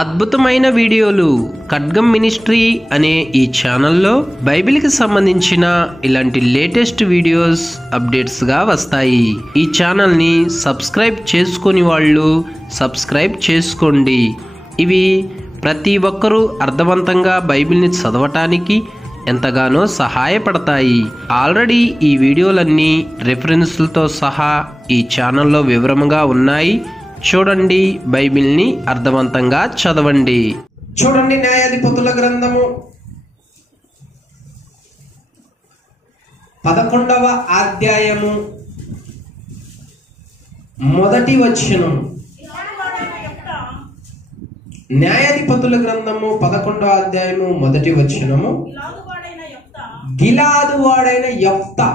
అద్భుతమైన వీడియోలు ఖడ్గం మినిస్ట్రీ అనే ఈ ఛానల్లో బైబిల్కి సంబంధించిన ఇలాంటి లేటెస్ట్ వీడియోస్ అప్డేట్స్గా వస్తాయి. ఈ ఛానల్ని సబ్స్క్రైబ్ చేసుకొని వాళ్ళు సబ్స్క్రైబ్ చేసుకోండి. ఇవి ప్రతి ఒక్కరూ అర్థవంతంగా బైబిల్ని చదవటానికి ఎంతగానో సహాయపడతాయి. ఆల్రెడీ ఈ వీడియోలన్నీ రెఫరెన్స్లతో సహా ఈ ఛానల్లో వివరంగా ఉన్నాయి. చూడండి, బైబిల్ని అర్థవంతంగా చదవండి. చూడండి, న్యాయాధిపతుల గ్రంథము 11వ అధ్యాయము 1వ వచనం. న్యాయాధిపతుల గ్రంథము 11వ అధ్యాయము 1వ వచనము. గిలాదు వాడైన యెఫ్తా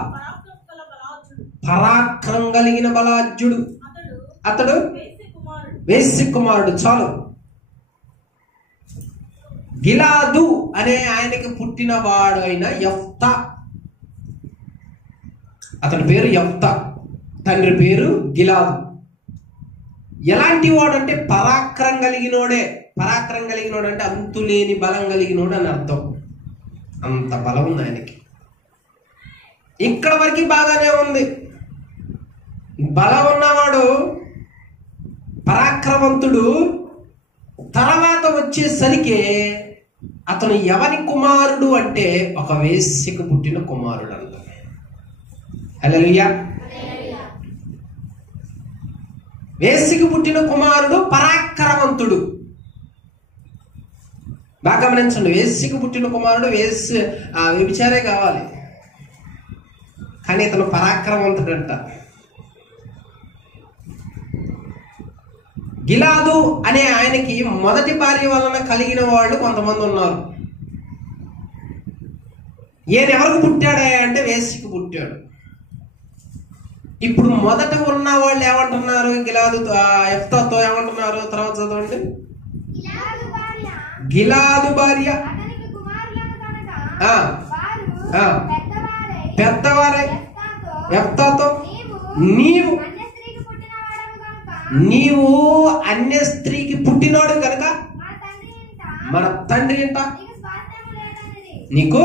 పరాక్రమం కలిగిన బలాఢ్యుడు, అతడు వేశ్య కుమారుడు. చాలు. గిలాదు అనే ఆయనకి పుట్టిన వాడు అయిన యెఫ్తా, అతని పేరు యెఫ్తా, తండ్రి పేరు గిలాదు. ఎలాంటి వాడు అంటే పరాక్రమం కలిగినోడే. పరాక్రమం కలిగినోడు అంటే అంతులేని బలం కలిగినోడు అని అర్థం. అంత బలం ఉంది ఆయనకి. ఇక్కడ వరకు బాగానే ఉంది. బలం ఉన్నవాడు, పరాక్రమంతుడు. తర్వాత వచ్చేసరికి అతను ఎవరి కుమారుడు అంటే ఒక వేశ్యకు పుట్టిన కుమారుడు అంట. హల్లెలూయా. వేశ్యకు పుట్టిన కుమారుడు పరాక్రమంతుడు. బాగా గమనించండి, వేశ్యకు పుట్టిన కుమారుడు వ్యభిచారే కావాలి, కానీ ఇతను పరాక్రమంతుడు అంట. గిలాదు అనే ఆయనకి మొదటి భార్య వలన కలిగిన వాళ్ళు కొంతమంది ఉన్నారు. ఈయన ఎవరికి పుట్టాడా అంటే వేశ్యకు పుట్టాడు. ఇప్పుడు మొదట ఉన్న వాళ్ళు ఏమంటున్నారు? గిలాదు యెఫ్తాతో ఏమంటున్నారు? తర్వాత చదవండి. గిలాదు భార్య పెద్దవారై యెఫ్తాతో, నీవు అన్య స్త్రీకి పుట్టినోడు కనుక మన తండ్రి ఏంట నీకు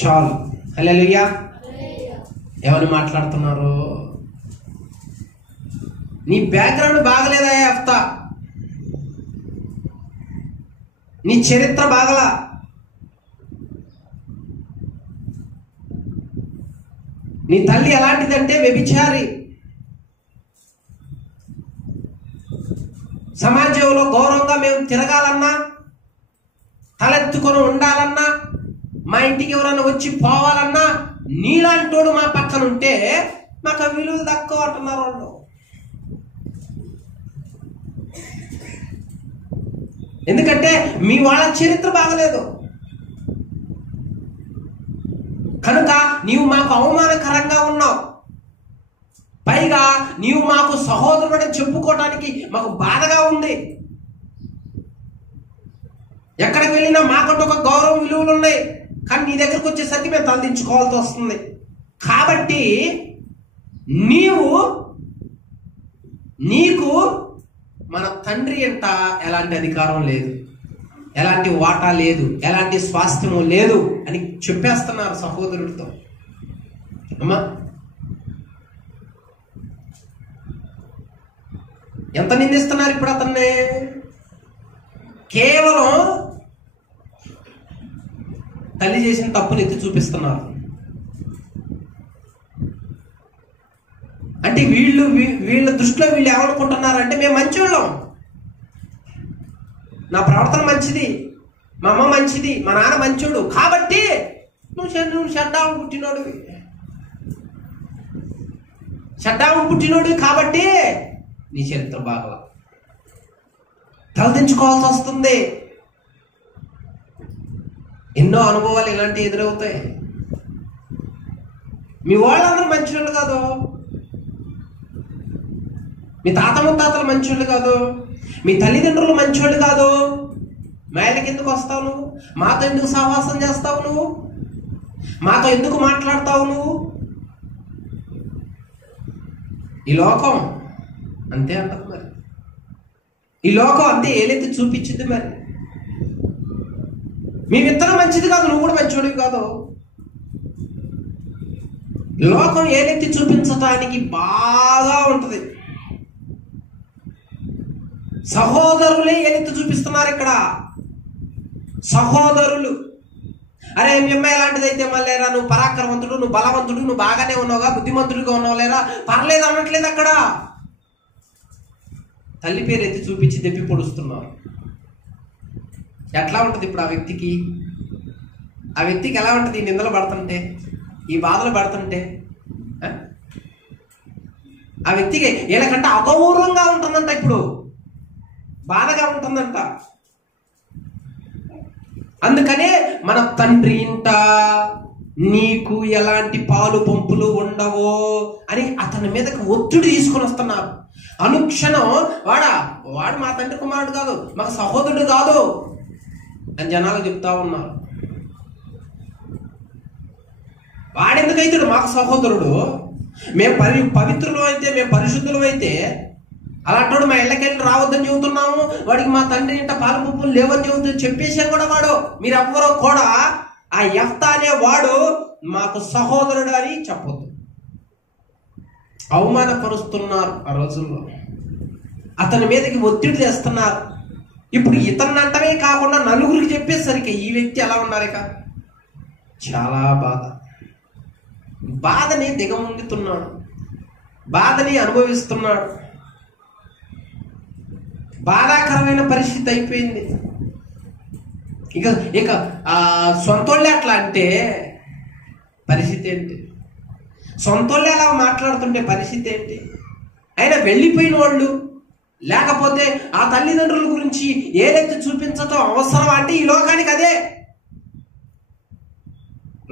చాలు. హల్లెలూయా. ఏమని మాట్లాడుతున్నారు? నీ బ్యాక్గ్రౌండ్ బాగలేదా యెఫ్తా? నీ చరిత్ర బాగలా. నీ తల్లి ఎలాంటిదంటే వ్యభిచారి. సమాజంలో గౌరవంగా మేము తిరగాలన్నా, తలెత్తుకొని ఉండాలన్నా, మా ఇంటికి ఎవరైనా వచ్చి పోవాలన్నా నీలాంటోడు మా పక్కన ఉంటే మాకు విలువ తక్కువ అంటున్నారు వాళ్ళు. ఎందుకంటే మీ వాళ్ళ చరిత్ర బాగలేదు కనుక నీవు మాకు అవమానకరంగా ఉన్నావు. పైగా నీవు మాకు సహోదరుడని చెప్పుకోవటానికి మాకు బాధగా ఉంది. ఎక్కడికి వెళ్ళినా మాకంటూ ఒక గౌరవం, విలువలు ఉన్నాయి, కానీ నీ దగ్గరకు వచ్చేసరికి మేము తలదించుకోవాల్సి వస్తుంది. కాబట్టి నీకు మన తండ్రి అంట ఎలాంటి అధికారం లేదు, ఎలాంటి వాటా లేదు, ఎలాంటి స్వాస్థ్యము లేదు అని చెప్పేస్తున్నారు సహోదరుడితో. అమ్మా, ఎంత నిందిస్తున్నారు ఇప్పుడు అతన్ని? కేవలం తల్లి చేసిన తప్పుని ఎత్తి చూపిస్తున్నారు. అంటే వీళ్ళ దృష్టిలో వీళ్ళు ఏమనుకుంటున్నారంటే మేము మంచోళ్ళం, నా ప్రవర్తన మంచిది, మా అమ్మ మంచిది, మా నాన్న మంచోడు, కాబట్టి నువ్వు షడ్డావును పుట్టినోడు కాబట్టి నీ చరిత్ర బాగా తలదించుకోవాల్సి వస్తుంది. ఎన్నో అనుభవాలు ఇలాంటివి ఎదురవుతాయి. మీ వాళ్ళందరూ మంచివాళ్ళు కాదు, మీ తాత ముత్తాతలు మంచివాళ్ళు కాదు, మీ తల్లిదండ్రులు మంచివాళ్ళు కాదు. మేళకి ఎందుకు వస్తావు నువ్వు? మాతో ఎందుకు సహవాసం చేస్తావు నువ్వు? మాతో ఎందుకు మాట్లాడతావు నువ్వు? ఈ లోకం అంతే అంటది. మరి ఈ లోకం అంతే ఏలెత్తి చూపించింది. మరి మీ విత్తనం మంచిది కాదు, నువ్వు కూడా మంచివాడివి కాదు. లోకం ఏలెత్తి చూపించటానికి బాగా ఉంటుంది. సహోదరులే ఏలెత్తి చూపిస్తున్నారు ఇక్కడ. సహోదరులు, అరే మీ అమ్మాయి ఎలాంటిదైతే మళ్ళీరా, నువ్వు పరాక్రమవంతుడు, నువ్వు బలవంతుడు, నువ్వు బాగానే ఉన్నావుగా, బుద్ధిమంతుడిగా ఉన్నావు లేరా, పర్లేదు అనట్లేదు అక్కడ. తల్లి పేరు ఎత్తి చూపించి దెప్పి పొడుస్తున్నారు. ఎట్లా ఉంటుంది ఇప్పుడు ఆ వ్యక్తికి? ఆ వ్యక్తికి ఎలా ఉంటుంది ఈ నిందలు పడుతుంటే, ఈ బాధలు పడుతుంటే? ఆ వ్యక్తికి వీళ్ళకంటే అగౌరవంగా ఉంటుందంట, ఇప్పుడు బాధగా ఉంటుందంట. అందుకనే మన తండ్రి ఇంట నీకు ఎలాంటి పాలు పంపులు ఉండవో అని అతని మీదకి ఒత్తిడి తీసుకొని వస్తున్నారు. అనుక్షణం వాడు మా తండ్రి కుమారుడు కాదు, మాకు సహోదరుడు కాదు అని జనాలు చెప్తా ఉన్నారు. వాడెందుకైతే మాకు సహోదరుడు, మేము పవిత్రులు అయితే, మేము పరిశుద్ధులు అయితే, అలాంటి మా ఇళ్ళకెళ్ళి రావద్దని చెబుతున్నాము. వాడికి మా తండ్రి ఇంట పాలు పుప్పులు లేవని చెప్పేసా కూడా వాడు. మీరెవ్వరూ కూడా ఆ యెఫ్తా అనే వాడు మాకు సహోదరుడు అని చెప్పొద్దు. అవమానపరుస్తున్నారు ఆ రోజుల్లో, అతని మీదకి ఒత్తిడి చేస్తున్నారు. ఇప్పుడు ఇతన్ని అంటమే కాకుండా నలుగురికి చెప్పేసరికి ఈ వ్యక్తి ఎలా ఉన్నారు? ఇక చాలా బాధని దిగముందుతున్నాడు, బాధని అనుభవిస్తున్నాడు. బాధాకరమైన పరిస్థితి అయిపోయింది. ఇక సొంతోళ్ళే అట్లా అంటే పరిస్థితి ఏంటి? సొంతోళ్ళే అలా మాట్లాడుతుంటే పరిస్థితి ఏంటి? అయినా వెళ్ళిపోయిన వాళ్ళు, లేకపోతే ఆ తల్లిదండ్రుల గురించి ఏదైతే చూపించటం అవసరం అంటే ఈ లోకానికి అదే.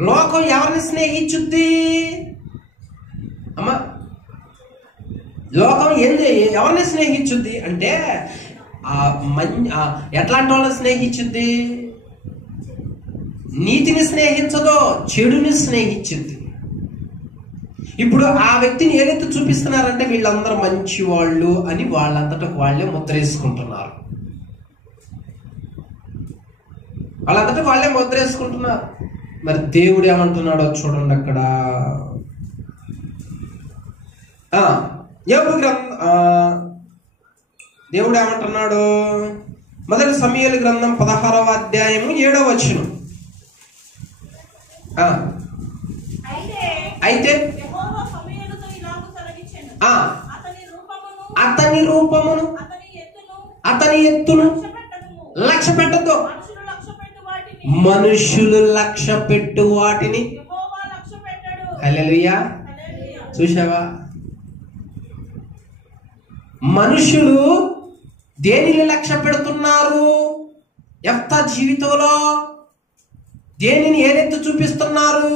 లోకం ఎవరిని స్నేహించుద్ది అమ్మా? లోకం ఎవరిని స్నేహించుద్ది అంటే ఎట్లాంటి వాళ్ళని స్నేహించుద్ది? నీతిని స్నేహించదో, చెడుని స్నేహించుద్ది. ఇప్పుడు ఆ వ్యక్తిని ఏదైతే చూపిస్తున్నారంటే వీళ్ళందరూ మంచి వాళ్ళు అని వాళ్ళంతటా వాళ్ళే ముద్రేసుకుంటున్నారు. మరి దేవుడు ఏమంటున్నాడో చూడండి అక్కడ. దేవుడు ఏమంటున్నాడు? మొదటి సమూయేలు గ్రంథం 16వ అధ్యాయము 7వ వచనం. అయితే అతని రూపమును అతని ఎత్తును లక్ష్య పెట్టద్దు. మనుషులు లక్ష్య పెట్టు వాటిని హల్లెలూయా. చూసావా? మనుషులు దేనిని లక్ష్య పెడుతున్నారు? యెఫ్తా జీవితంలో దేనిని ఏదెత్తి చూపిస్తున్నారు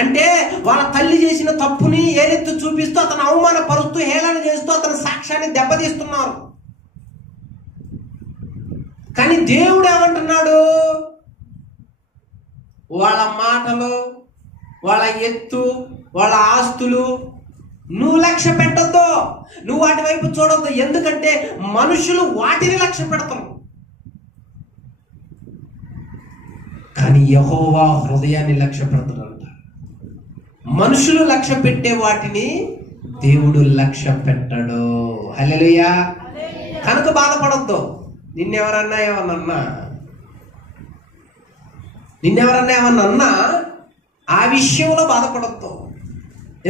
అంటే వాళ్ళ తల్లి చేసిన తప్పుని ఏదెత్తి చూపిస్తూ అతను అవమానపరుస్తూ, హేళన చేస్తూ అతని సాక్ష్యాన్ని దెబ్బతీస్తున్నారు. కానీ దేవుడు ఏమంటున్నాడు? వాళ్ళ మాటలు, వాళ్ళ ఎత్తు, వాళ్ళ ఆస్తులు నువ్వు లక్ష్య పెట్టొద్దు, నువ్వు వాటి వైపు చూడొద్దు. ఎందుకంటే మనుషులు వాటిని లక్ష్య పెడతారు, కానీ యెహోవా హృదయాన్ని లక్ష్య పెడతాడంట. మనుషులు లక్ష్య పెట్టే వాటిని దేవుడు లక్ష్య పెట్టడు. హల్లెలూయా. కనుక బాధపడొద్దు. నిన్నెవరన్నా ఏమన్నా ఆ విషయంలో బాధపడొద్దు.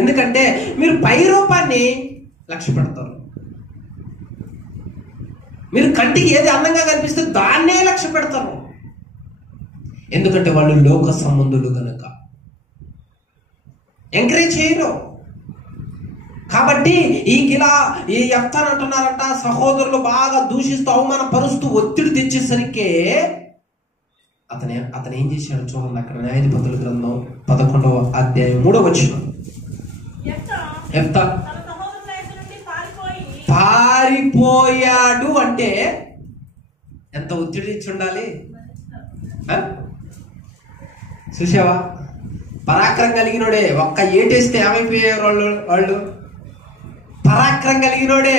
ఎందుకంటే మీరు పై రూపాన్ని లక్ష్య పెడతారు. మీరు కంటికి ఏది అందంగా కనిపిస్తే దాన్నే లక్ష్య పెడతారు. ఎందుకంటే వాళ్ళు లోక సంబంధులు కనుక ఎంకరేజ్ చేయరు. కాబట్టి ఈ యెఫ్తా అంటున్నారంట, సహోదరులు బాగా దూషిస్తూ అవమానపరుస్తూ ఒత్తిడి తెచ్చేసరికి అతను ఏం చేశాడు చూడండి అక్కడ. న్యాయాధిపతుల గ్రంథం 11వ అధ్యాయం 3వ వచనం. యెఫ్తా పారిపోయాడు అంటే ఎంత ఒత్తిడి ఇచ్చి ఉండాలి? చూసావా? పరాక్రమం కలిగినోడే. ఒక్క ఏటేస్తే ఏమైపోయారు వాళ్ళు? పరాక్రమం కలిగినోడే.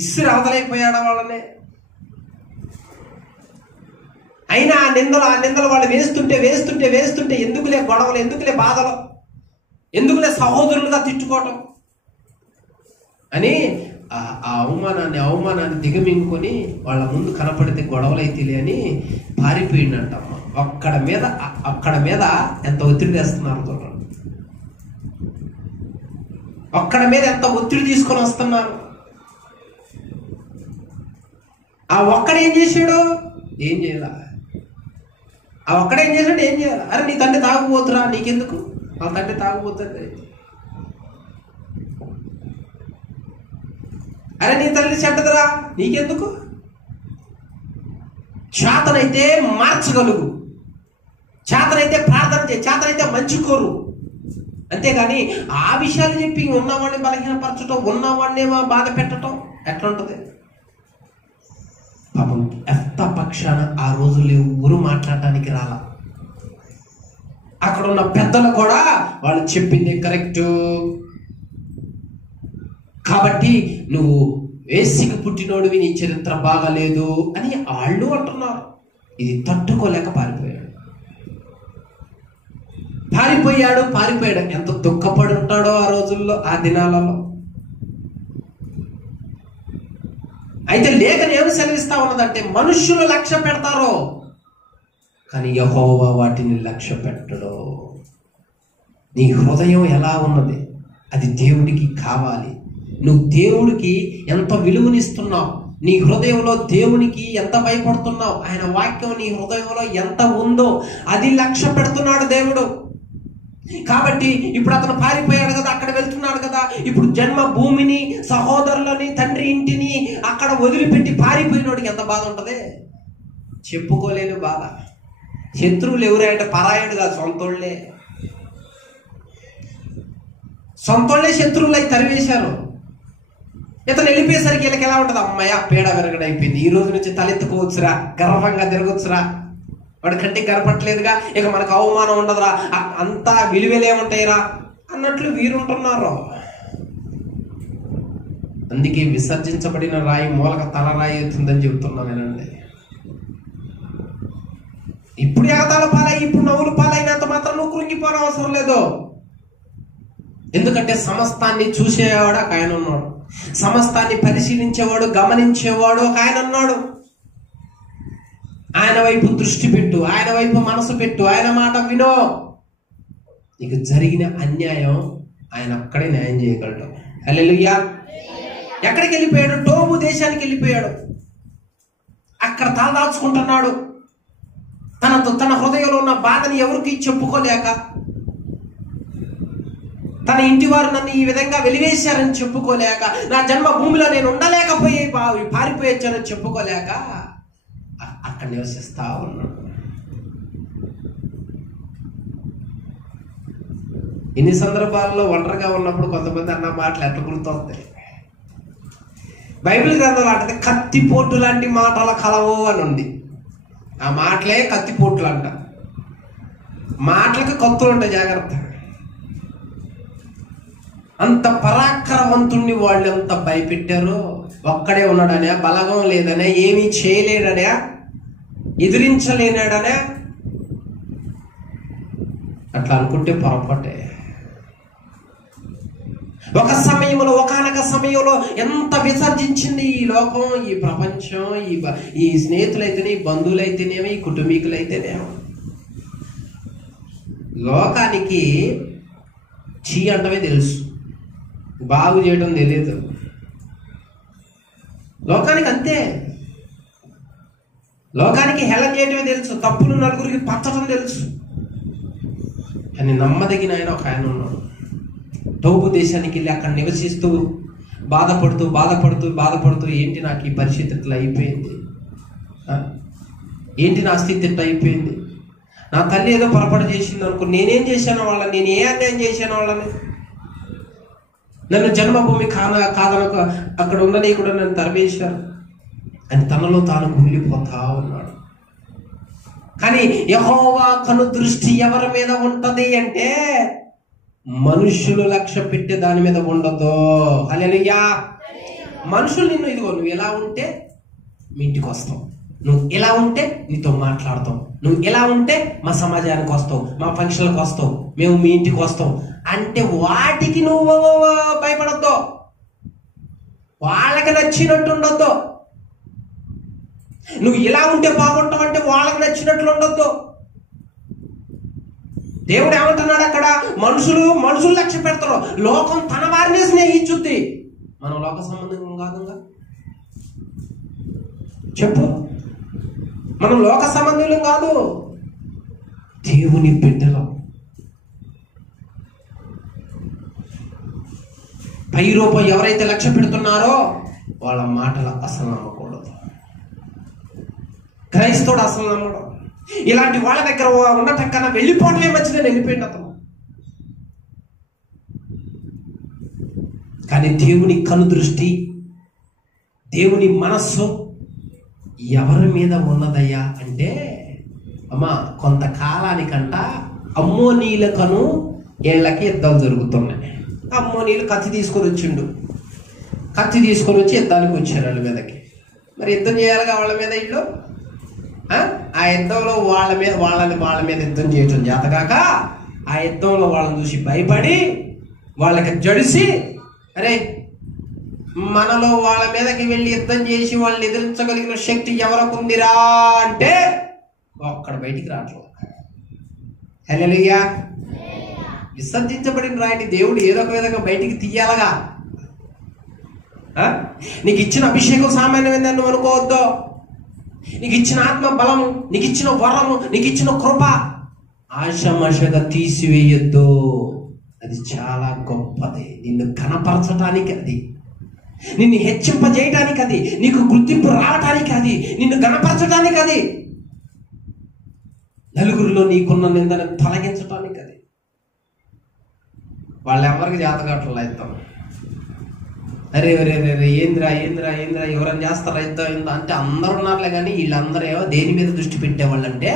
ఇస్సిరి అవతలైపోయాడు వాళ్ళని. అయినా ఆ నిందలు వాళ్ళు వేస్తుంటే ఎందుకులే గొడవలు, ఎందుకులే బాధలు, ఎందుకులే సహోదరులుగా తిట్టుకోవటం అని ఆ అవమానాన్ని దిగమింగుకొని వాళ్ళ ముందు కనపడితే గొడవలైతేలే అని పారిపోయిందంటమ్మ. అక్కడ మీద ఎంత ఒత్తిడి తెస్తున్నారు చూడండి. ఒక్కడ మీద ఎంత ఒత్తిడి తీసుకొని వస్తున్నారు. ఆ ఒక్కడు ఏం చేశాడు? ఏం చేయాల. ఏం చేయాలి? అరే నీ తండ్రి తాగుపోతురా, నీకెందుకు? ఆ తండ్రి తాగుపోతుంది. అరే నీ తల్లి చెడ్డదురా, నీకెందుకు? చేతనైతే మార్చగలుగు, చేతనైతే ప్రార్థన చేయి, చేతనైతే మంచి కోరు. అంతేగాని ఆ విషయాలు చెప్పి ఉన్నవాడిని బలహీనపరచడం, ఉన్నవాడిని బాధ పెట్టడం ఎట్లుంటది? పాపం ఎఫ్తా పక్షాన ఆ రోజుల్లో ఎవరు మాట్లాడటానికి రాలా. అక్కడ ఉన్న పెద్దలు కూడా వాళ్ళు చెప్పింది కరెక్ట్ కాబట్టి నువ్వు వేసికి పుట్టినోడివి, నీ చరిత్ర బాగాలేదు అని వాళ్ళు అంటున్నారు. ఇది తట్టుకోలేక పారిపోయాడు. ఎంత దుఃఖపడి ఉంటాడో ఆ రోజుల్లో, ఆ దినాలలో. అయితే లేఖనం ఏమి సెలవిస్తా ఉన్నదంటే, మనుష్యులు లక్ష్య పెడతారో కానీ యెహోవా వాటిని లక్ష్య పెట్టడు. నీ హృదయం ఎలా ఉన్నది అది దేవుడికి కావాలి. నువ్వు దేవుడికి ఎంత విలువనిస్తున్నావు, నీ హృదయంలో దేవునికి ఎంత భయపడుతున్నావు, ఆయన వాక్యం నీ హృదయంలో ఎంత ఉందో అది లక్ష్య పెడుతున్నాడు దేవుడు. కాబట్టి ఇప్పుడు అతను పారిపోయాడు కదా, అక్కడ వెళ్తున్నాడు కదా, ఇప్పుడు జన్మ భూమిని, సహోదరులని, తండ్రి ఇంటిని అక్కడ వదిలిపెట్టి పారిపోయినోడికి ఎంత బాధ ఉంటుంది చెప్పుకోలేని బాధ. శత్రువులు ఎవరంటే పరాయుడు కాదు, సొంతోళ్ళే శత్రువులై తరివేశారు. ఇతను వెళ్ళిపోయేసరికి వీళ్ళకి ఎలా ఉంటుంది? అమ్మాయి పేడ విరగడైపోయింది, ఈ రోజు నుంచి తలెత్తుకోవచ్చురా, గర్వంగా తిరగొచ్చురా, వాడి కంటికి కనపట్లేదుగా, ఇక మనకు అవమానం ఉండదురా, అంతా విలువలేముంటాయిరా అన్నట్లు వీరుంటున్నారు. అందుకే విసర్జించబడిన రాయి మూలక తలరాయి అవుతుందని చెబుతున్నాను నేనండి. ఇప్పుడు యాతాల పాలై, ఇప్పుడు నవ్వుల పాలైనంత మాత్రం నువ్వు కృంగిపోవడం అవసరం లేదు. ఎందుకంటే సమస్తాన్ని చూసేవాడు ఒక ఆయన ఉన్నాడు, సమస్తాన్ని పరిశీలించేవాడు, గమనించేవాడు ఒక ఆయన ఉన్నాడు. ఆయన వైపు దృష్టి పెట్టు, ఆయన వైపు మనసు పెట్టు, ఆయన మాట వినో. నీకు జరిగిన అన్యాయం ఆయన అక్కడే న్యాయం చేయగలడు. హల్లెలూయా. ఎక్కడికి వెళ్ళిపోయాడు? టోబు దేశానికి వెళ్ళిపోయాడు. అక్కడ తలదాచుకుంటున్నాడు. తన హృదయంలో ఉన్న బాధని ఎవరికి చెప్పుకోలేక, తన ఇంటి వారు నన్ను ఈ విధంగా వెలివేశారని చెప్పుకోలేక, నా జన్మభూమిలో నేను ఉండలేకపోయి పారిపోయొచ్చానని చెప్పుకోలేక అక్కడ నివసిస్తా ఉన్నాడు. ఇన్ని సందర్భాల్లో ఒంటరిగా ఉన్నప్పుడు కొంతమంది అన్న మాటలు ఎట్లా గుర్తొస్తాయి? బైబిల్ గ్రంథంలో అంటే కత్తిపోటు లాంటి మాటల కలవు అని ఉంది. ఆ మాటలే కత్తిపోట్లు అంట. మాటలకు కత్తులు ఉంటాయి, జాగ్రత్త. అంత పరాక్రమవంతుణ్ణి వాళ్ళు ఎంత భయపెట్టారో. ఒక్కడే ఉన్నాడనే, బలగం లేదనే, ఏమీ చేయలేడనే, ఎదిరించలేనాడనే. అట్లా అనుకుంటే పొరపాటే. ఒకానొక సమయంలో ఎంత విసర్జించింది ఈ లోకం, ఈ ప్రపంచం, ఈ స్నేహితులైతేనే, ఈ బంధువులైతేనేమో, ఈ కుటుంబీకులైతేనేమో. లోకానికి చీ అంటమే తెలుసు, బాగు చేయడం తెలియదు. లోకానికి అంతే. లోకానికి హేళన చేయటమే తెలుసు, తప్పులు నలుగురికి పచ్చడం తెలుసు. కానీ నమ్మదగిన ఆయన ఒక ఆయన ఉన్నాడు. టోబు దేశానికి వెళ్ళి అక్కడ నివసిస్తూ బాధపడుతూ ఏంటి నాకు ఈ పరిస్థితి ఇట్లా అయిపోయింది, ఏంటి నా స్థితి ఇట్లా అయిపోయింది, నా తల్లి ఏదో పొరపాటు చేసింది అనుకో, నేనేం చేశాను వాళ్ళని, నేను ఏ అన్యాయం చేశాను వాళ్ళని, నన్ను జన్మభూమి కాదనక అక్కడ ఉండని కూడా నన్ను తరిమేశారు అని తనలో తాను కుమిలిపోతా ఉన్నాడు. కానీ యెహోవా కను దృష్టి ఎవరి మీద ఉంటది అంటే, మనుషులు లక్ష్య పెట్టే దాని మీద ఉండదు. హల్లెలూయా. మనుషులు నిన్ను ఇదిగో నువ్వు ఎలా ఉంటే మీ ఇంటికి వస్తావు, నువ్వు ఎలా ఉంటే నీతో మాట్లాడతాం, నువ్వు ఎలా ఉంటే మా సమాజానికి వస్తావు, మా ఫంక్షన్లకు వస్తావు, మేము మీ ఇంటికి వస్తాం అంటే వాటికి నువ్వు భయపడద్దు, వాళ్ళకి నచ్చినట్టు ఉండొద్దు. నువ్వు ఇలా ఉంటే బాగుంటావు అంటే వాళ్ళకి నచ్చినట్లు ఉండొద్దు. దేవుడు ఏమంటున్నాడు అక్కడ? మనుషులు లక్ష్య పెడతారు, లోకం తన వారినే స్నేహించుద్ది. మనం లోక సంబంధం కాదుగా, చెప్పు. మనం లోక సంబంధులం కాదు, దేవుని బిడ్డలం. పై రూపం ఎవరైతే లక్ష్య పెడుతున్నారో వాళ్ళ మాటలు అసలు నమ్మకూడదు. క్రైస్తవుడు అసలు నమ్మడం. ఇలాంటి వాళ్ళ దగ్గర ఉండటం కన్నా వెళ్ళిపోవడమే మంచిదని వెళ్ళిపోయింది అతను. కానీ దేవుని కనుదృష్టి, దేవుని మనస్సు ఎవరి మీద ఉన్నదయ్యా అంటే, అమ్మా కొంతకాలానికంట అమ్మోనీలకను ఏళ్ళకి యుద్ధాలు జరుగుతున్నాయి. అమ్మోనీలు కత్తి తీసుకొని వచ్చిండు, కత్తి తీసుకొని వచ్చి యుద్ధానికి వచ్చారు వాళ్ళ మీదకి. మరి యుద్ధం చేయాలిగా వాళ్ళ మీద ఇల్లు. ఆ యుద్ధంలో వాళ్ళ మీద యుద్ధం చేయటం చేతగాక ఆ యుద్ధంలో వాళ్ళని చూసి భయపడి వాళ్ళకి జడిసి, అరే మనలో వాళ్ళ మీదకి వెళ్ళి యుద్ధం చేసి వాళ్ళని ఎదిరించగలిగిన శక్తి ఎవరికి ఉందిరా అంటే ఒక్కడ బయటికి రావట్లేదు. హల్లెలూయా. విసర్జించబడిన రాయిని దేవుడు ఏదో ఒక విధంగా బయటికి తీయాలగా. నీకు ఇచ్చిన అభిషేకం సామాన్యమైందని నువ్వు అనుకోవద్దు. నీకు ఇచ్చిన ఆత్మ బలము, నీకు ఇచ్చిన వరము, నీకు ఇచ్చిన కృప ఆశమాషగా తీసివేయొద్దు. అది చాలా గొప్పది. నిన్ను కనపరచడానికి అది, నిన్ను హెచ్చింపజేయటానికి అది, నీకు గుర్తింపు రావటానికి అది, నిన్ను గణపరచడానికి అది, నలుగురిలో నీకున్న నిందను తొలగించటానికి అది. వాళ్ళు ఎవరికి జాతకాటలు అవుతాం. అరే అరే అరే ఏంద్రా ఎవరైనా చేస్తారా యుద్ధం అంటే అందరు ఉన్నారులే. కానీ వీళ్ళందరూ ఏమో దేని మీద దృష్టి పెట్టేవాళ్ళంటే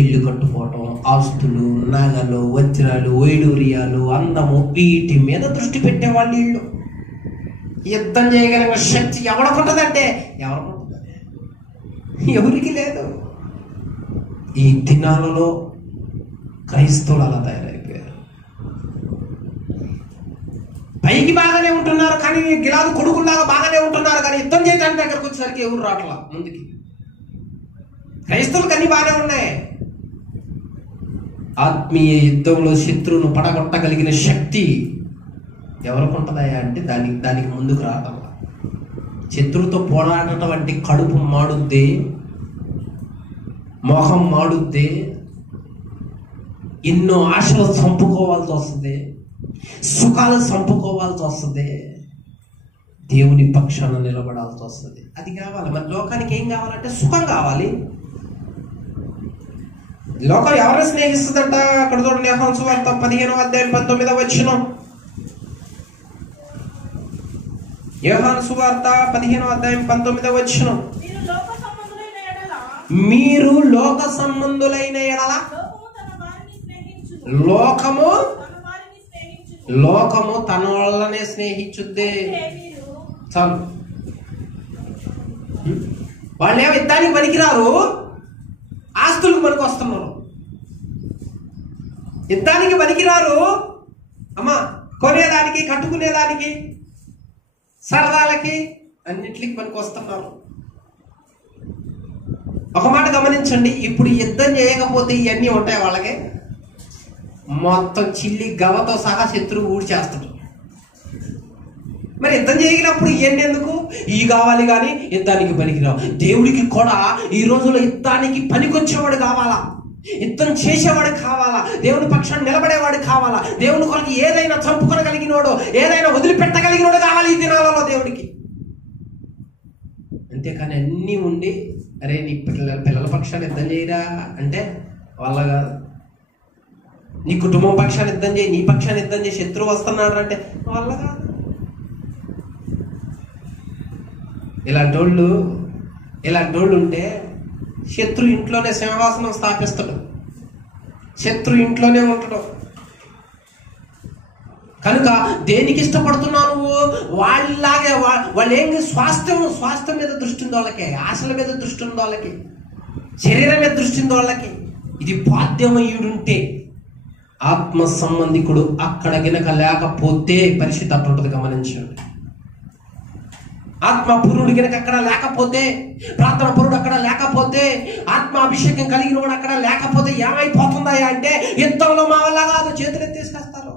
ఇల్లు కట్టుకోవటం, ఆస్తులు, నగలు, వజ్రాలు, వైడూర్యాలు, అందము, వీటి మీద దృష్టి పెట్టేవాళ్ళు వీళ్ళు. యుద్ధం చేయగలిగిన శక్తి ఎవరికుంటుందంటే ఎవరికి లేదు. ఈ దినాలలో క్రైస్తవులు అలా తయారైపోయారు. పైకి బాగానే ఉంటున్నారు కానీ గిలాదు కొడుకులాగా బాగానే ఉంటున్నారు కానీ యుద్ధం చేయడానికి దగ్గరకు వచ్చేసరికి ఎవరు రావట్లా ముందుకి. క్రైస్తవులకు అన్ని బాగానే ఉన్నాయి. ఆత్మీయ యుద్ధంలో శత్రువును పడగొట్టగలిగిన శక్తి ఎవరికి ఉంటుందయా అంటే దానికి ముందుకు రావటం. శత్రువుతో పోరాడటం అంటే కడుపు మాడుద్ది, మొహం మాడుద్ది, ఎన్నో ఆశలు చంపుకోవాల్సి వస్తుంది, సుఖాలు చంపుకోవాల్సి వస్తుంది, దేవుని పక్షాన నిలబడాల్సి వస్తుంది. అది కావాలి. మరి లోకానికి ఏం కావాలంటే సుఖం కావాలి. లోకం ఎవరిని స్నేహిస్తుందంట? అక్కడ చూడండి, యోహాను సువార్త 15:19. యోహాను సువార్త 15:19. మీరు లోక సంబంధులైన ఎడల లోకము తన వాళ్ళనే స్నేహించుద్దే. చాలు. వాళ్ళేమో యుద్ధానికి పనికిరారు, ఆస్తులకు పనికి వస్తున్నారు. యుద్ధానికి పనికిరారు అమ్మా, కొనేదానికి, కట్టుకునేదానికి, సరదాలకి, అన్నిటికి పనికి వస్తున్నారు. ఒక మాట గమనించండి, ఇప్పుడు యుద్ధం చేయకపోతే ఇవన్నీ ఉంటాయి వాళ్ళకి. మొత్తం చిల్లి గవతో సహా శత్రువు ఊడి చేస్తాడు. మరి యుద్ధం చేయగినప్పుడు ఇవన్నీ ఎందుకు? ఇవి కావాలి కానీ యుద్ధానికి పనికిరావు. దేవుడికి కూడా ఈ రోజుల్లో యుద్ధానికి పనికొచ్చేవాడు కావాలా, యుద్ధం చేసేవాడు కావాలా, దేవుని పక్షాన్ని నిలబడేవాడు కావాలా, దేవుని కొరకు ఏదైనా చంపుకొనగలిగినోడు, ఏదైనా వదిలిపెట్టగలిగినోడు కావాలి ఈ దినాలలో దేవుడికి. అంతేకాని అన్నీ ఉండి అరే నీ పిల్లల పక్షాన్ని యుద్ధం చేయరా అంటే వాళ్ళ కాదు. నీ కుటుంబం పక్షాన్ని యుద్ధం చేయి, నీ పక్షాన్ని యుద్ధం చేయి, శత్రువు వస్తున్నాడు అంటే వాళ్ళ కాదు. ఇలాంటి వాళ్ళు ఉంటే శత్రు ఇంట్లోనే సింహాసనం స్థాపిస్తాడు, శత్రు ఇంట్లోనే ఉంటాడు. కనుక దేనికి ఇష్టపడుతున్నావు నువ్వు? వాళ్ళలాగే వాళ్ళు ఏంటి, స్వాస్థ్యం మీద దృష్టి ఉంది వాళ్ళకి, ఆశల మీద దృష్టి ఉంది వాళ్ళకి, శరీరం మీద దృష్టి ఉంది వాళ్ళకి. ఇది బాధ్యమయ్యుడుంటే ఆత్మ సంబంధికుడు అక్కడ గినక లేకపోతే పరిస్థితి అట్లా ఉంటుంది. గమనించండి. ఆత్మపూర్ణుడు గినక అక్కడ లేకపోతే, ప్రార్థన పరుడు అక్కడ లేకపోతే, ఆత్మాభిషేకం కలిగిన వాడు అక్కడ లేకపోతే ఏమైపోతుందా అంటే యుద్ధంలో మా వల్ల కాదు, చేతులు ఎత్తేసేస్తారు.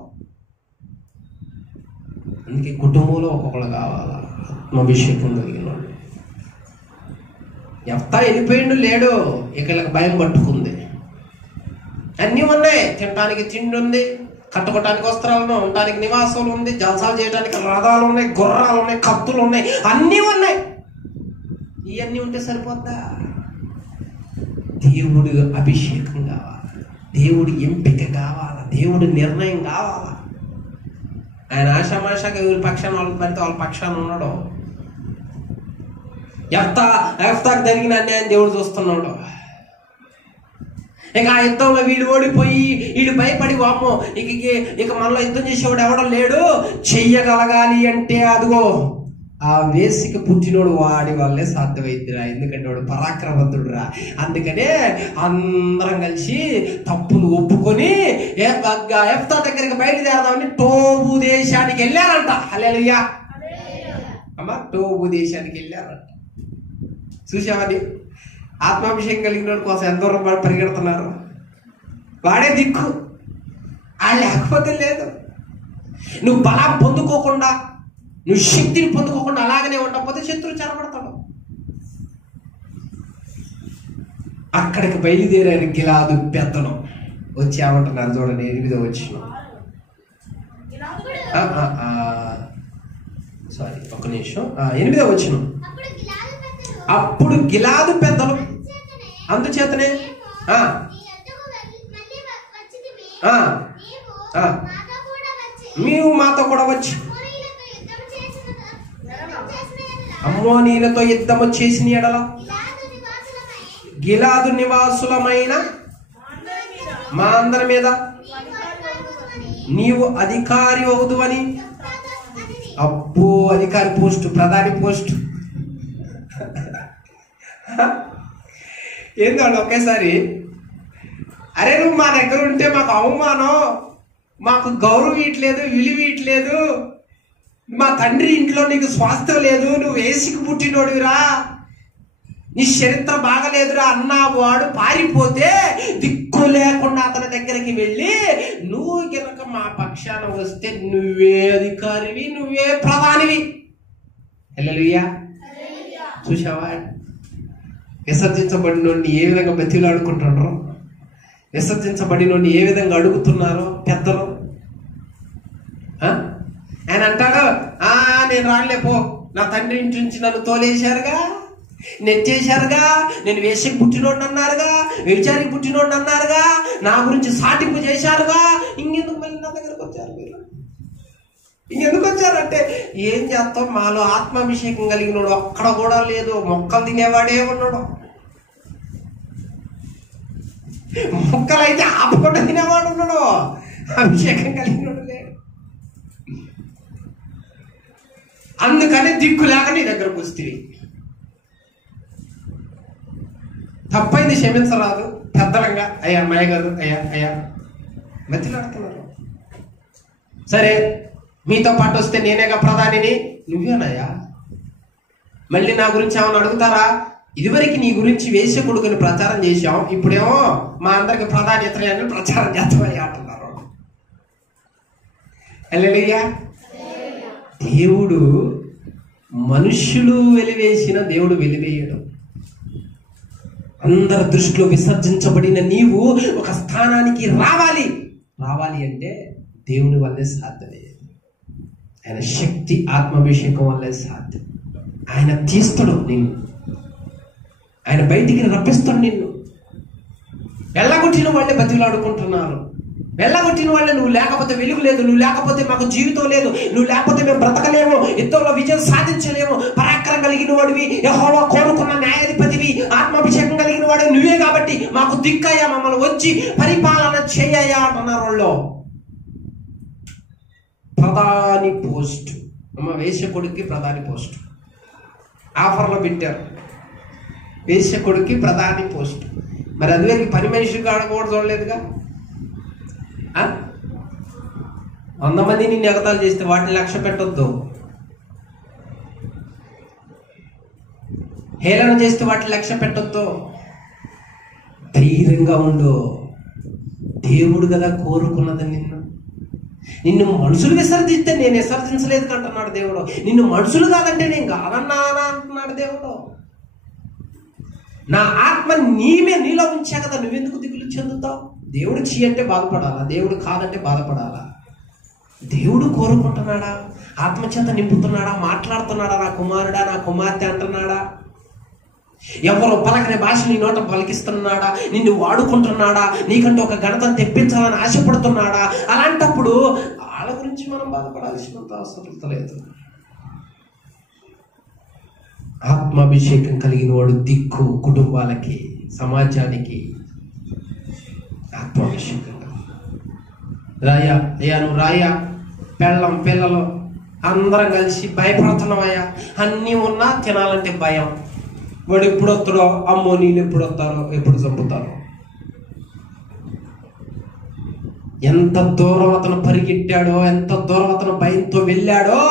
అందుకే కుటుంబంలో ఒక్కొక్కరు కావాలా ఆత్మాభిషేకం కలిగిన వాడు. ఎఫ్తా వెళ్ళిపోయిండు లేడు, ఇక భయం పట్టుకుంది. అన్నీ ఉన్నాయి, తినడానికి తిండి ఉంది, కట్టుకోవటానికి వస్త్రాలు ఉన్నాయి, ఉండటానికి నివాసాలు ఉంది, జలసాలు చేయడానికి రథాలు ఉన్నాయి, గుర్రాలు ఉన్నాయి, కత్తులు ఉన్నాయి, అన్నీ ఉన్నాయి. ఇవన్నీ ఉంటే సరిపోద్దా? దేవుడి అభిషేకం కావాలా, దేవుడి ఎంపిక కావాలా, దేవుడి నిర్ణయం కావాలా. ఆయన ఆశామాషాగా ఎవరి పక్షాన వాళ్ళకి పడితే వాళ్ళ పక్షాన ఉన్నాడు. ఎఫ్తాకు జరిగిన అన్యాయం దేవుడు చూస్తున్నాడు. ఇక ఆ యుద్ధంలో వీడు ఓడిపోయి వీడు భయపడి వామ్మో ఇక మనలో యుద్ధం చేసేవాడు ఎవడో లేడు, చెయ్యగలగాలి అంటే అదిగో ఆ వేసిక పుట్టినోడు వాడి వల్లే సాధ్యమైద్దిరా, ఎందుకంటే వాడు పరాక్రమవంతుడురా. అందుకనే అందరం కలిసి తప్పులు ఒప్పుకొని ఎఫ్తా దగ్గరికి బయలుదేరదామని టోబు దేశానికి వెళ్ళారంట. హల్లెలూయా అమ్మా, టోబు దేశానికి వెళ్ళారంట. చూసావని ఆత్మాభిషేకం కలిగిన వాడి కోసం ఎంత దూరం వాడు పరిగెడుతున్నారు. వాడే దిక్కు, ఆ లేకపోతే లేదు. నువ్వు బలం పొందుకోకుండా, నువ్వు శక్తిని పొందుకోకుండా అలాగనే ఉండకపోతే శత్రువు చెరబడతాడు. అక్కడికి బయలుదేరారు గిలాదు పెద్దలు. వచ్చామంటున్నారు చూడండి, 8వ వచనం. సారీ, ఒక్క నిమిషం. 8వ వచనం. అప్పుడు గిలాదు పెద్దలు అందుచేతనే మేము మాతో కూడా వచ్చి అమ్మోనీలతో యుద్ధము చేసిన ఎడల గిలాదు నివాసులమైన మా అందరి మీద నీవు అధికారి అవుదువని. అబ్బో, అధికారి పోస్టు, ప్రధాని పోస్టు. ఏందండి ఒకేసారి, అరే నువ్వు మా దగ్గర ఉంటే మాకు అవమానం, మాకు గౌరవం ఇట్లేదు, విలువ ఇట్లేదు, మా తండ్రి ఇంట్లో నీకు స్వాస్థ్యం లేదు, నువ్వు వేసికి పుట్టినోడురా, నీ చరిత్ర బాగలేదురా అన్నా వాడు పారిపోతే దిక్కు లేకుండా అతని దగ్గరికి వెళ్ళి నువ్వు కనుక మా పక్షాన వస్తే నువ్వే అధికారివి, నువ్వే ప్రధానివి. హల్లెలూయా. చూసావా, విసర్జించబడినోడిని ఏ విధంగా బతిలాడుకుంటున్నారో, విసర్జించబడినోడిని ఏ విధంగా అడుగుతున్నారో పెద్దలు. ఆయన అంటాడు, నేను రాలేపో, నా తండ్రి ఇంటి నుంచి నన్ను తోలేశారుగా, నెచ్చేశారుగా, నేను వేషకి పుట్టినోడిని అన్నారుగా, వ్యభిచారికి పుట్టినోడిని అన్నారుగా, నా గురించి సాటింపు చేశారుగా, ఇంకెందుకు మళ్ళీ నా దగ్గరకు వచ్చారు మీరు? ఇంకెందుకు వచ్చారంటే ఏం చేస్తాం, మాలో ఆత్మాభిషేకం కలిగినోడు ఒక్కడ కూడా లేదు, మొక్కలు తినేవాడే ఉన్నాడు. మొక్కలైతే ఆపకుండా తినేవాడు ఉన్నాడు, అభిషేకం కలిగినోడు లేడు. అందుకని దిక్కు లేక నీ దగ్గరకు వస్తే తప్పైంది, క్షమించరాదు. పెద్దలంగా అయ్యా అమ్మాయి గారు, అయ్యా మధ్యలాడుతున్నారు. సరే, మీతో పాటు వస్తే నేనేగా ప్రధానిని, నువ్వేనయ్యా. మళ్ళీ నా గురించి ఏమన్నా అడుగుతారా? ఇదివరకు నీ గురించి వేసే కొడుకుని ప్రచారం చేశాం, ఇప్పుడేమో మా అందరికి ప్రధాని ఇతరులని ప్రచారం చేస్తామని అంటున్నారు. హల్లెలూయా. దేవుడు మనుష్యులు వెలివేసిన దేవుడు వెలివేయడం. అందరి దృష్టిలో విసర్జించబడిన నీవు ఒక స్థానానికి రావాలి అంటే దేవుని వల్లే సాధ్యమే. ఆయన శక్తి, ఆత్మాభిషేకం వల్లే సాధ్యం. ఆయన తీస్తాడు నిన్ను, ఆయన బయటికి రప్పిస్తాడు నిన్ను. వెళ్ళగొట్టిన వాళ్ళే బతిలాడుకుంటున్నారు. వెళ్ళగొట్టిన వాళ్ళే నువ్వు లేకపోతే వెలుగు లేదు, నువ్వు లేకపోతే మాకు జీవితం లేదు, నువ్వు లేకపోతే మేము బ్రతకలేము, యుద్ధంలో విజయం సాధించలేము, పరాక్రమం కలిగిన వాడివి, యెహోవా కోరుకున్న న్యాయాధిపతివి, ఆత్మాభిషేకం కలిగిన వాడు నువ్వే కాబట్టి మాకు దిక్కయ్యా, మమ్మల్ని వచ్చి పరిపాలన చేయయ్యా అంటున్నారు వాళ్ళు. ప్రధాని పోస్ట్. అమ్మ వేశ్య కొడుక్కి ప్రధాని పోస్ట్ ఆఫర్లో పెట్టారు. వేశ్య కొడుక్కి ప్రధాని పోస్ట్. మరి అదివే పని మనిషి కాడ కూడా చూడలేదుగా. 100 మంది నిన్ను ఎగతాలు చేస్తే వాటిని లక్ష్య పెట్టొద్దు. హేళన చేస్తే వాటిని లక్ష్య పెట్టొద్దు. ధైర్యంగా ఉండు. దేవుడు కదా కోరుకున్నది నిన్ను మనుషులు విసర్జిస్తే నేను విసర్జించలేదు అంటున్నాడు దేవుడు. నిన్ను మనుషులు కాదంటే నేను కాదన్నానా అంటున్నాడు దేవుడు. నా ఆత్మ నీలో ఉంచా కదా, నువ్వెందుకు దిగులు చెందుతావు? దేవుడు చీ అంటే బాధపడాలా, దేవుడు కాదంటే బాధపడాలా? దేవుడు కోరుకుంటున్నాడా? ఆత్మచేత నింపుతున్నాడా? మాట్లాడుతున్నాడా? నా కుమారుడా, నా కుమార్తె అంటున్నాడా? ఎవరు పలకనే భాష నీ నోట పలికిస్తున్నాడా? నిన్ను వాడుకుంటున్నాడా? నీకంటే ఒక ఘనతను తెప్పించాలని ఆశపడుతున్నాడా? అలాంటప్పుడు వాళ్ళ గురించి మనం బాధపడాల్సినంత అవసరం లేదు. ఆత్మాభిషేకం కలిగిన వాడు దిక్కు కుటుంబాలకి, సమాజానికి. ఆత్మాభిషేకం రాయా అయ్యా, నువ్వు రాయా, పెళ్ళం పిల్లలు అందరం కలిసి భయపడుతున్నామయ్యా. అన్నీ ఉన్నా తినాలంటే భయం. వాడు ఎప్పుడు వస్తాడో, అమ్మో నీళ్ళు ఎప్పుడు వస్తారో, ఎప్పుడు చంపుతారో. ఎంత దూరం అతను పరిగెట్టాడో, ఎంత దూరం అతను భయంతో వెళ్ళాడో,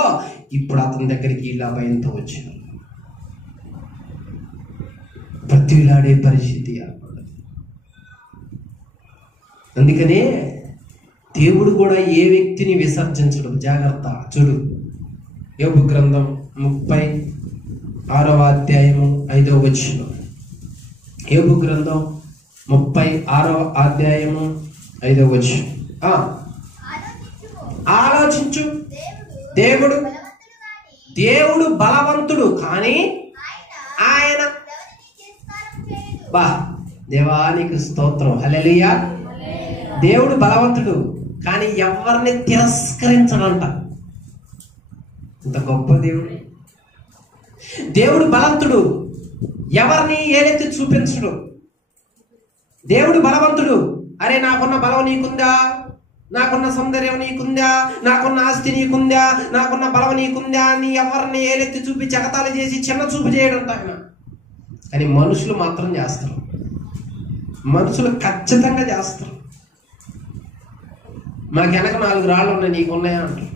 ఇప్పుడు అతని దగ్గరికి ఇలా భయంతో వచ్చాడు. ప్రతిలాడే పరిస్థితి ఏర్పడదు. అందుకనే దేవుడు కూడా ఏ వ్యక్తిని విసర్జించడం. జాగ్రత్త. చూడు, యోబు గ్రంథం 36వ అధ్యాయము 5వ వచనం. యోబు గ్రంథం 36వ అధ్యాయము 5వ వచనం. ఆలోచించు. దేవుడు బలవంతుడు కానీ ఆయన దేవానికి స్తోత్రం. హల్లెలూయా. దేవుడు బలవంతుడు కానీ ఎవరిని తిరస్కరించడంట. ఇంత గొప్ప దేవుడు. దేవుడు బలవంతుడు, ఎవరిని ఏలెత్తి చూపించడు. దేవుడు బలవంతుడు. అరే నాకున్న బలం నీకుందా, నాకున్న సౌందర్యం నీకుందా, నాకున్న ఆస్తి నీకుందా, నాకున్న బలం నీకుందా అని ఎవరిని ఏలెత్తి చూపి జగతాలు చేసి చిన్న చూపు చేయడం ఆయన. కానీ మనుషులు మాత్రం చేస్తారు. మనుషులు ఖచ్చితంగా చేస్తారు. మాకు వెనక 4 రాళ్ళు ఉన్నాయి, నీకున్నాయా అంటారు.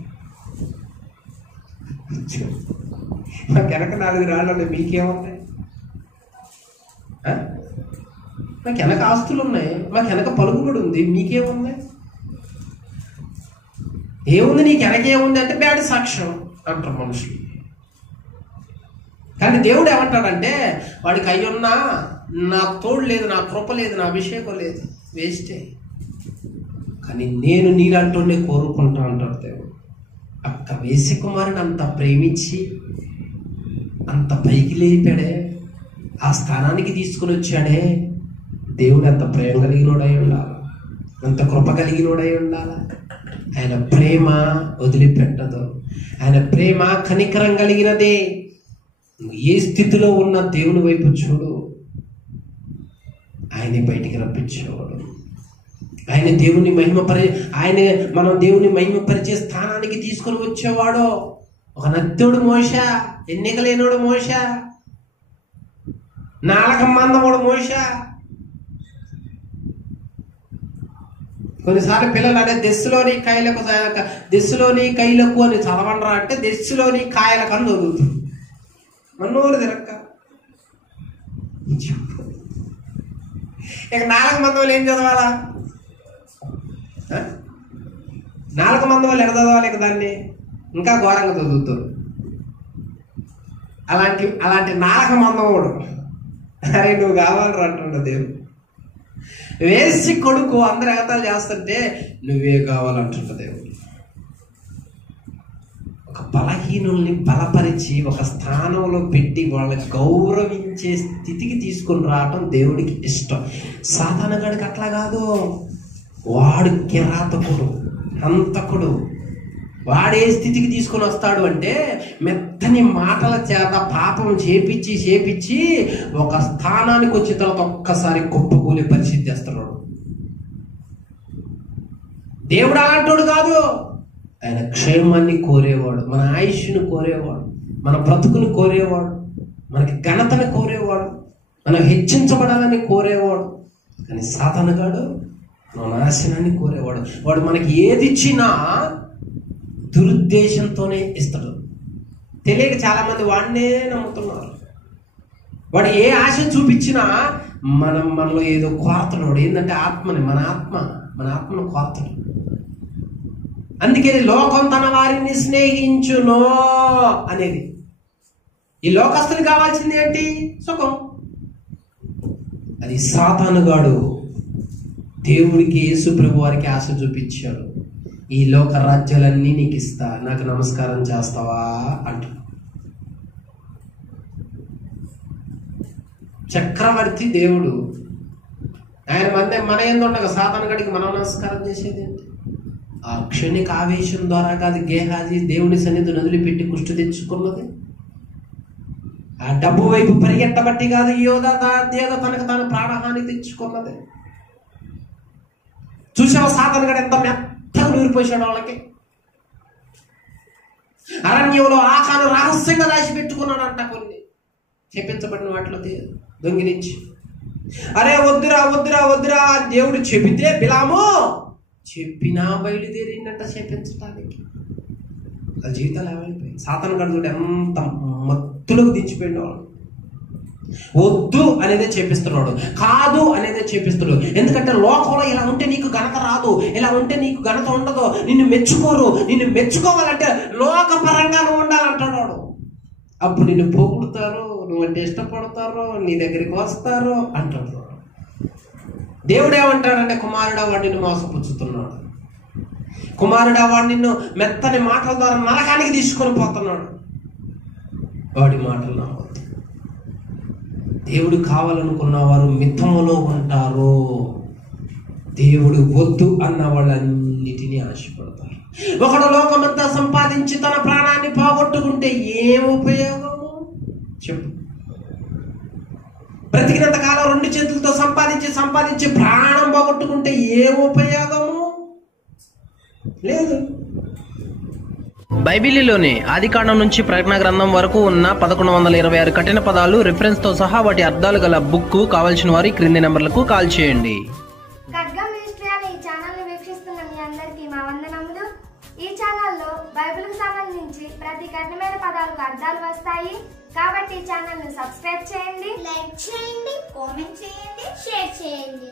మాకు వెనక 4 రాళ్ళు ఉన్నాయి, మీకేమున్నాయి? మాకు వెనక ఆస్తులు ఉన్నాయి, మాకు వెనక పలుకుబడి ఉంది, మీకేమున్నాయి? ఏముంది నీకు వెనకేముంది అంటే బ్యాడ్ సాక్ష్యం అంటారు మనుషులు. కానీ దేవుడు ఏమంటాడంటే, వాడికి అయ్యున్నా నా తోడు లేదు, నా కృప లేదు, నా అభిషేకం లేదు, వేస్టే. కానీ నేను నీలాంటి కోరుకుంటా అంటాడు దేవుడు. అక్క వేసి కుమారుని అంత ప్రేమించి అంత పైకి లేపాడే, ఆ స్థానానికి తీసుకుని వచ్చాడే. దేవుడు అంత ప్రేమ కలిగినోడై ఉండాలి, అంత కృప కలిగినోడై ఉండాలి. ఆయన ప్రేమ వదిలిపెట్టదు. ఆయన ప్రేమ కనికరం కలిగినదే. ఏ స్థితిలో ఉన్న దేవుని వైపు చూడు, ఆయనే బయటికి రప్పించేవాడు. ఆయన దేవుని మనం దేవుని మహిమపరిచే స్థానానికి తీసుకొని వచ్చేవాడు. ఒక నత్తుడు మోష, ఎన్నిక లేనోడు మోష, నాలుక మందముడు మోష. కొన్నిసార్లు పిల్లలు అంటే దెస్సులోని కైలకు అని చదవండ్రా అంటే దెస్సులోని కాయలకు అని చదువుతుంది. మన్నోరు తిరక్క. ఇక 4 మంది వాళ్ళు ఏం చదవాలా? 4 మంది వాళ్ళు ఎడ చదవాలి? ఇక దాన్ని ఇంకా ఘోరంగా చదువుతారు. అలాంటి 4 మందముడు అరే నువ్వు కావాలరా అంటుండ దేవుడు. వేసి కొడుకు అందరు ఎగతాలు చేస్తుంటే నువ్వే కావాలంటుంట దేవుడు. ఒక బలహీనుల్ని బలపరిచి ఒక స్థానంలో పెట్టి వాళ్ళని గౌరవించే స్థితికి తీసుకుని రావటం దేవుడికి ఇష్టం. సాధారణగాడికి అట్లా కాదు. వాడు కిరాతకుడు, హంతకుడు. వాడే స్థితికి తీసుకొని వస్తాడు అంటే మెత్తని మాటల చేత పాపం చేపించి ఒక స్థానానికి వచ్చిన తర్వాత ఒక్కసారి కుప్పకూలే పరిస్థితి చేస్తున్నాడు. దేవుడు అలాంటోడు కాదు. ఆయన క్షేమాన్ని కోరేవాడు, మన ఆయుష్ను కోరేవాడు, మన బ్రతుకుని కోరేవాడు, మనకి ఘనతని కోరేవాడు, మనం హెచ్చించబడాలని కోరేవాడు. కానీ సాతానుగాడు మన నాశనాన్ని కోరేవాడు. వాడు మనకి ఏది ఇచ్చినా దురుద్దేశంతోనే ఇస్తాడు. తెలియక చాలా మంది వాడినే నమ్ముతున్నారు. వాడు ఏ ఆశ చూపించినా మనలో ఏదో కోరతున్నాడు. ఏంటంటే ఆత్మని, మన ఆత్మను కోరతాడు. అందుకే లోకం తన వారిని స్నేహించును అనేది. ఈ లోకస్తులు కావాల్సింది ఏంటి? సుఖం. అది సాతానుగాడు దేవుడికి, యేసు ప్రభు వారికి ఆశ చూపించాడు. ఈ లోక రాజ్యాలన్నీ నీకు ఇస్తా, నాకు నమస్కారం చేస్తావా అంట. చక్రవర్తి దేవుడు. ఆయన మన ఏందుండగా సాతానుగాడికి మనం నమస్కారం చేసేది ఏంటి? ఆ క్షణిక ఆవేశం ద్వారా కాదు గేహాజీ దేవుని సన్నిధిని వదిలిపెట్టి కుష్టి తెచ్చుకున్నది. ఆ డబ్బు వైపు పరిగెట్టబట్టి కాదు యోధ తనకు తాను ప్రాణహాని తెచ్చుకున్నది. చూసావా సాతానుగాడు ఎంత మెత్తగా నూరిపోసాడు వాళ్ళకి. అరణ్యంలో ఆకాను రహస్యంగా దాచి పెట్టుకున్నాడంట. కొన్ని చెప్పించబడిన వాటిలో దొంగిలించి, అరే వద్దురా వద్దురా వద్దురా దేవుడు చెబితే బిలాము చెప్పినా బయలుదేరిందంట చెప్పించడానికి. ఆ జీవితాలు ఏమైపోయి సాతానుగాడు చూడు ఎంత మత్తులకు దించిపోయింది. వాడు వద్దు అనేదే చేపిస్తున్నాడు, కాదు అనేదే చేపిస్తున్నాడు. ఎందుకంటే లోకంలో ఇలా ఉంటే నీకు ఘనత రాదు, ఇలా ఉంటే నీకు ఘనత ఉండదు, నిన్ను మెచ్చుకోరు. నిన్ను మెచ్చుకోవాలంటే లోకపరంగా నువ్వు ఉండాలంటాడు వాడు. అప్పుడు నిన్ను పొగుడుతారు, నువ్వంటే ఇష్టపడతారు, నీ దగ్గరికి వస్తారు అంటాడు. దేవుడు ఏమంటాడంటే, కుమారుడా వాడు నిన్ను మోసపుచ్చుతున్నాడు, కుమారుడా వాడు నిన్ను మెత్తని మాటల ద్వారా నరకానికి తీసుకొని పోతున్నాడు. వాడి మాటలు నమ్మొద్దు. దేవుడు కావాలనుకున్న వారు మిథములో ఉంటారు. దేవుడు వద్దు అన్న వాళ్ళన్నిటినీ ఆశపడతారు. ఒకడు లోకమంతా సంపాదించి తన ప్రాణాన్ని పోగొట్టుకుంటే ఏం ఉపయోగము చెప్పు? బ్రతికినంత కాలం 2 చేతులతో సంపాదించి ప్రాణం పోగొట్టుకుంటే ఏం ఉపయోగము లేదు. బైబిలులోని ఆదికాండం నుంచి ప్రకటన గ్రంథం వరకు ఉన్న 1126 కఠిన పదాలు రిఫరెన్స్ తో సహా వాటి అర్థాలు గల బుక్ కావాల్సిన వారి క్రింది నెంబర్లకు కాల్ చేయండి. ఖడ్గం మినిస్ట్రీ అనే ఈ ఛానల్ ని వీక్షిస్తున్న మీ అందరికీ మా వందనములు. ఈ ఛానల్లో బైబిల్కి సంబంధించి ప్రతి కఠినమైన పదాలకు అర్థాలు వస్తాయి. కాబట్టి ఈ ఛానల్ ని సబ్స్క్రైబ్ చేయండి, లైక్ చేయండి, కామెంట్ చేయండి, షేర్ చేయండి.